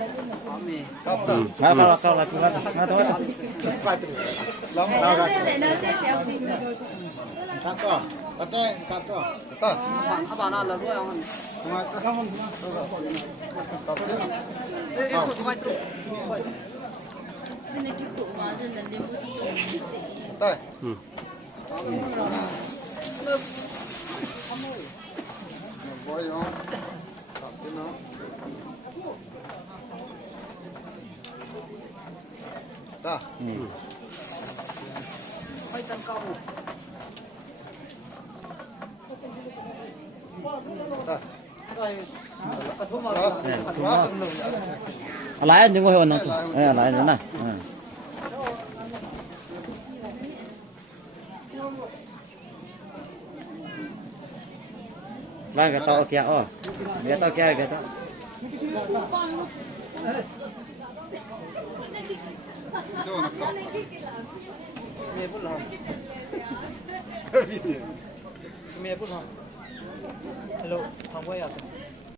Kalau lagi mana? Ta. Hai tăng cao. Ta. Lại anh đừng có hồn nó. Lại nữa này. Lại cái tao kia cái tao kia cái tao. Mẹ bút lòng. Mẹ bút lòng. Hello, không quay à?